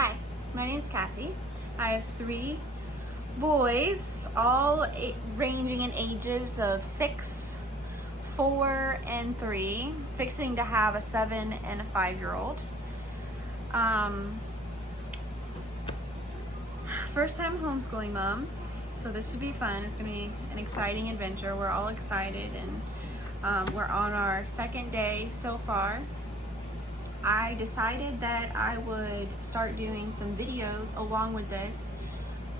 Hi, my name is Cassie. I have 3 boys, all ranging in ages of 6, 4, and 3, fixing to have a 7 and a 5-year-old. First time homeschooling mom, so this should be fun. It's gonna be an exciting adventure. We're all excited, and we're on our 2nd day so far. I decided that I would start doing some videos along with this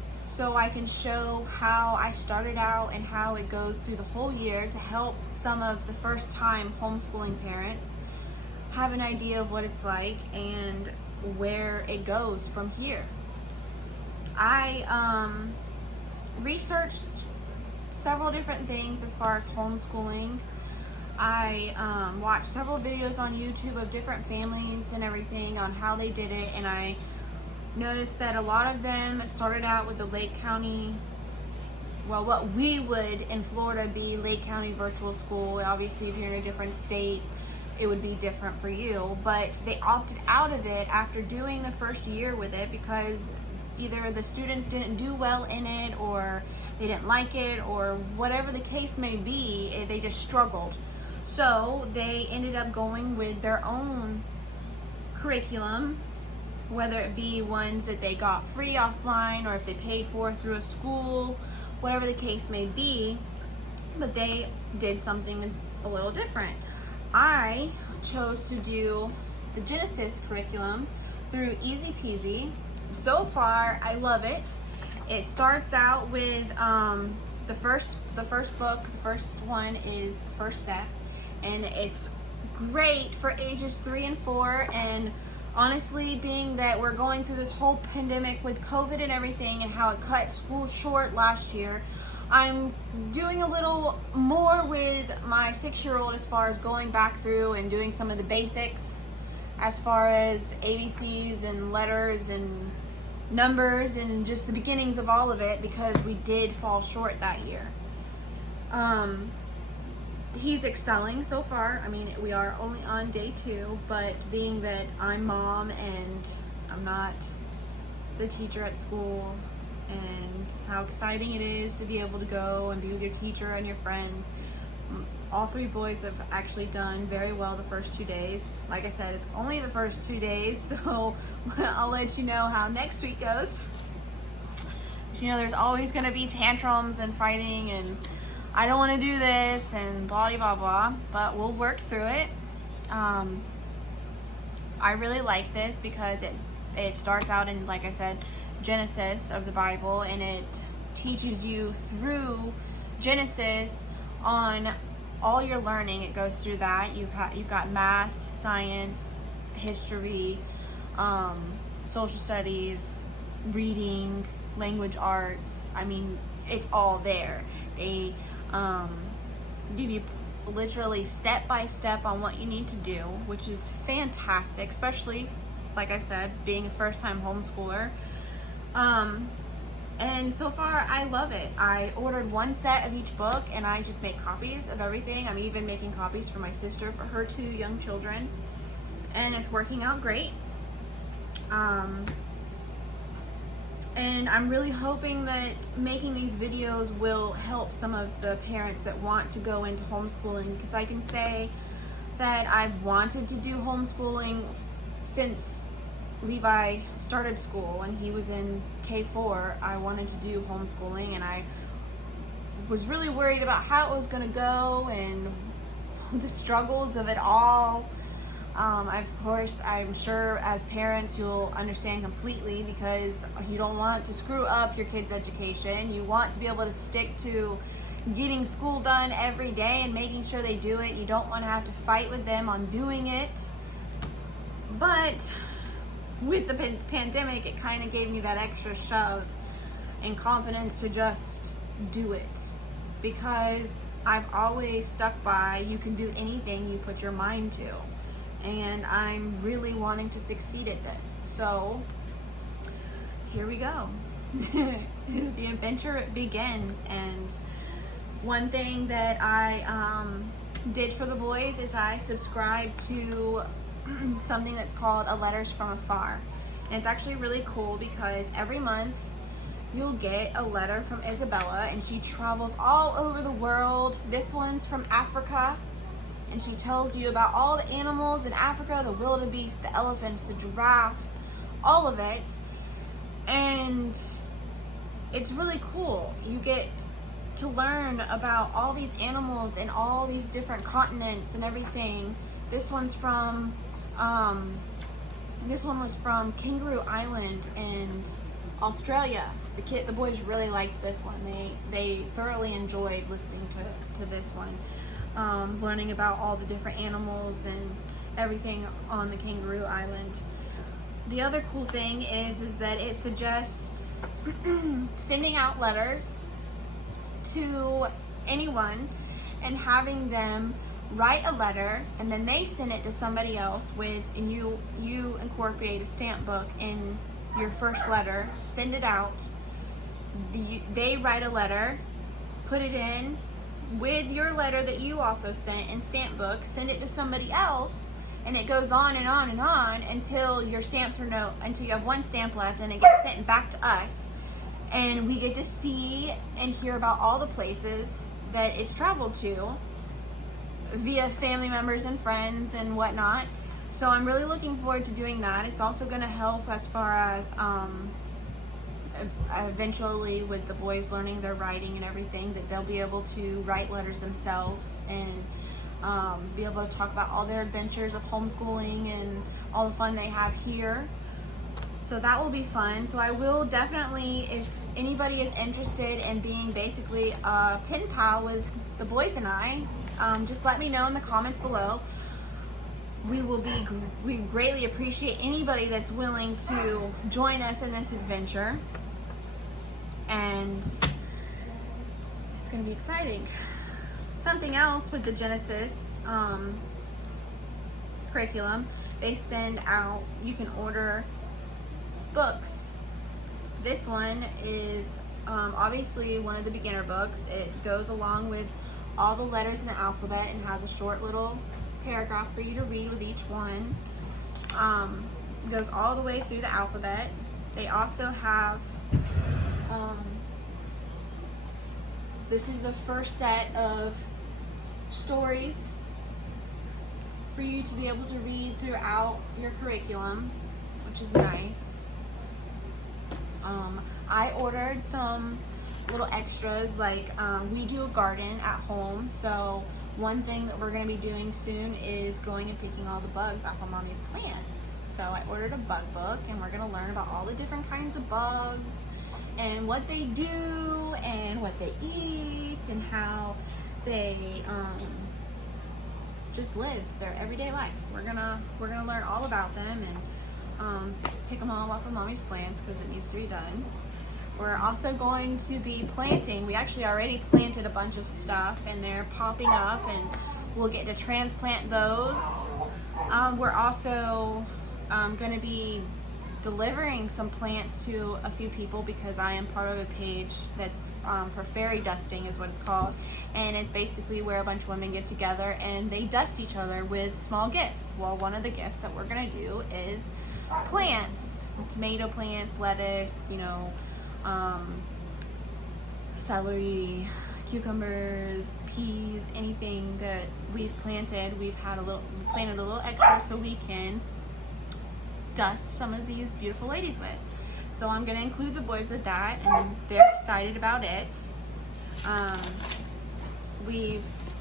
so I can show how I started out and how it goes through the whole year to help some of the first time homeschooling parents have an idea of what it's like and where it goes from here. I researched several different things as far as homeschooling. I watched several videos on YouTube of different families and everything on how they did it, and I noticed that a lot of them started out with the Lake County, well, what we would in Florida be Lake County virtual school. Obviously, if you're in a different state, it would be different for you, but they opted out of it after doing the first year with it because either the students didn't do well in it, or they didn't like it, or whatever the case may be, they just struggled. So they ended up going with their own curriculum, whether it be ones that they got free offline or if they paid for through a school, whatever the case may be, but they did something a little different. I chose to do the Genesis curriculum through Easy Peasy. So far, I love it. It starts out with the first book. The first one is First Step, and it's great for ages 3 and 4. And honestly, being that we're going through this whole pandemic with COVID and everything and how it cut school short last year, I'm doing a little more with my 6-year-old as far as going back through and doing some of the basics as far as ABCs and letters and numbers and just the beginnings of all of it, because we did fall short that year. He's excelling so far. I mean, we are only on day 2, but being that I'm mom and I'm not the teacher at school, and how exciting it is to be able to go and be with your teacher and your friends, all 3 boys have actually done very well the first 2 days. Like I said, it's only the first 2 days, so I'll let you know how next week goes. But, you know, there's always going to be tantrums and fighting and I don't want to do this and blah blah blah, but we'll work through it. I really like this because it starts out in, like I said, Genesis of the Bible, and it teaches you through Genesis on all your learning. It goes through that. You've got math, science, history, social studies, reading, language arts. I mean, it's all there. They give you literally step by step on what you need to do, which is fantastic, especially, like I said, being a first-time homeschooler. And so far, I love it. I ordered 1 set of each book, and I just make copies of everything. I'm even making copies for my sister for her 2 young children, and it's working out great. And I'm really hoping that making these videos will help some of the parents that want to go into homeschooling, because I can say that I've wanted to do homeschooling since Levi started school and he was in K4. I wanted to do homeschooling, and I was really worried about how it was going to go and the struggles of it all. Of course, I'm sure as parents you'll understand completely, because you don't want to screw up your kids' education. You want to be able to stick to getting school done every day and making sure they do it. You don't want to have to fight with them on doing it. But with the pandemic, it kind of gave me that extra shove and confidence to just do it, because I've always stuck by you can do anything you put your mind to, and I'm really wanting to succeed at this. So here we go. The adventure begins. And one thing that I did for the boys is I subscribed to something that's called a Letters from Afar. And it's actually really cool because every month you'll get a letter from Isabella, and she travels all over the world. This one's from Africa, and she tells you about all the animals in Africa, the wildebeest, the elephants, the giraffes, all of it. And it's really cool. You get to learn about all these animals and all these different continents and everything. This one was from Kangaroo Island and Australia. The boys really liked this one. They thoroughly enjoyed listening to this one, learning about all the different animals and everything on the Kangaroo Island. The other cool thing is that it suggests sending out letters to anyone and having them write a letter, and then they send it to somebody else and you incorporate a stamp book in your first letter, send it out. They write a letter, put it in with your letter that you also sent in stamp book, send it to somebody else, and it goes on and on and on until your stamps until you have one stamp left, and it gets sent back to us, and we get to see and hear about all the places that it's traveled to via family members and friends and whatnot. So I'm really looking forward to doing that. It's also going to help as far as eventually with the boys learning their writing and everything, that they'll be able to write letters themselves and be able to talk about all their adventures of homeschooling and all the fun they have here. So that will be fun. So I will definitely, if anybody is interested in being basically a pen pal with the boys and I, just let me know in the comments below. We greatly appreciate anybody that's willing to join us in this adventure, and it's going to be exciting. Something else with the Genesis curriculum, they send out, you can order books. This one is obviously one of the beginner books. It goes along with all the letters in the alphabet and has a short little paragraph for you to read with each one. It goes all the way through the alphabet. They also have this is the first set of stories for you to be able to read throughout your curriculum, which is nice. I ordered some little extras, like we do a garden at home, so one thing that we're going to be doing soon is going and picking all the bugs off of Mommy's plants. So I ordered a bug book, and we're going to learn about all the different kinds of bugs and what they do and what they eat and how they just live their everyday life. We're gonna learn all about them and pick them all off of Mommy's plants because it needs to be done. We're also going to be planting. We actually already planted a bunch of stuff, and they're popping up, and we'll get to transplant those. We're also going to be delivering some plants to a few people because I am part of a page that's for fairy dusting is what it's called, and it's basically where a bunch of women get together and they dust each other with small gifts. Well, one of the gifts that we're going to do is plants, tomato plants, lettuce, celery, cucumbers, peas, anything that we've planted. We planted a little extra so we can dust some of these beautiful ladies with. So I'm going to include the boys with that, and they're excited about it.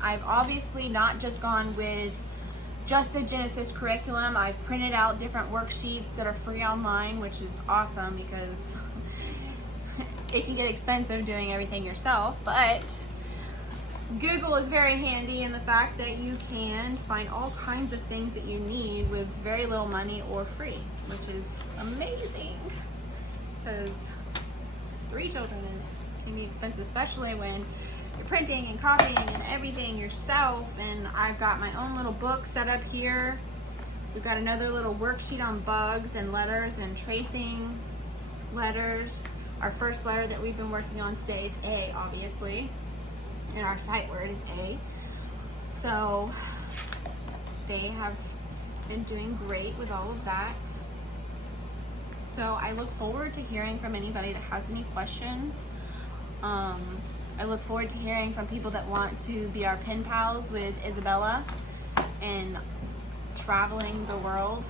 I've obviously not just gone with just the Genesis curriculum. I've printed out different worksheets that are free online, which is awesome because it can get expensive doing everything yourself, but Google is very handy in the fact that you can find all kinds of things that you need with very little money or free, which is amazing because 3 children can be expensive, especially when you're printing and copying and everything yourself. And I've got my own little book set up here. We've got another little worksheet on bugs and letters and tracing letters. Our first letter that we've been working on today is A, obviously, and our sight word is A. So they have been doing great with all of that. So I look forward to hearing from anybody that has any questions. I look forward to hearing from people that want to be our pen pals with Isabella and traveling the world.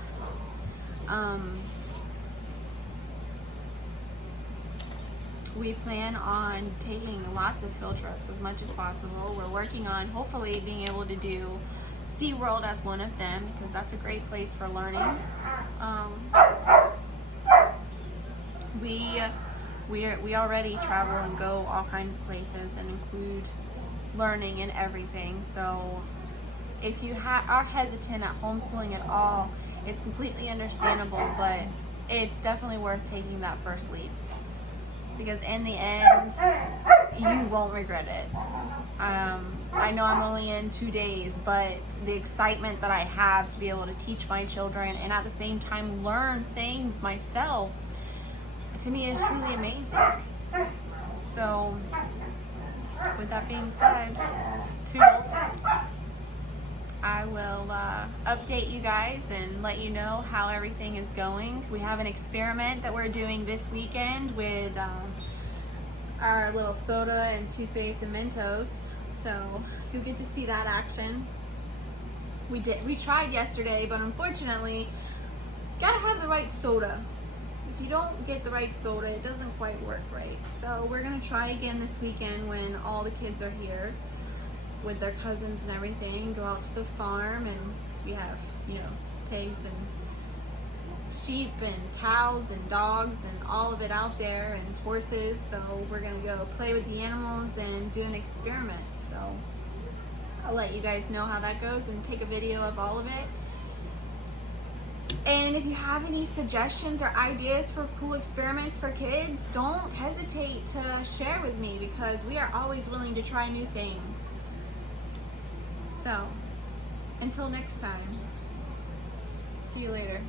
We plan on taking lots of field trips as much as possible. We're working on hopefully being able to do SeaWorld as one of them, because that's a great place for learning. We already travel and go all kinds of places and include learning and everything. So if you are hesitant at homeschooling at all, it's completely understandable, but it's definitely worth taking that first leap, because in the end, you won't regret it. I know I'm only in 2 days, but the excitement that I have to be able to teach my children and at the same time learn things myself, to me, is truly amazing. So with that being said, toodles. I will update you guys and let you know how everything is going. We have an experiment that we're doing this weekend with our little soda and toothpaste and Mentos, so you'll get to see that action. We tried yesterday, but unfortunately, gotta have the right soda. If you don't get the right soda, it doesn't quite work right. So we're gonna try again this weekend when all the kids are here with their cousins and everything, go out to the farm, and cause we have, pigs and sheep and cows and dogs and all of it out there, and horses. So we're gonna go play with the animals and do an experiment. So I'll let you guys know how that goes and take a video of all of it. And if you have any suggestions or ideas for cool experiments for kids, don't hesitate to share with me, because we are always willing to try new things. So, until next time, see you later.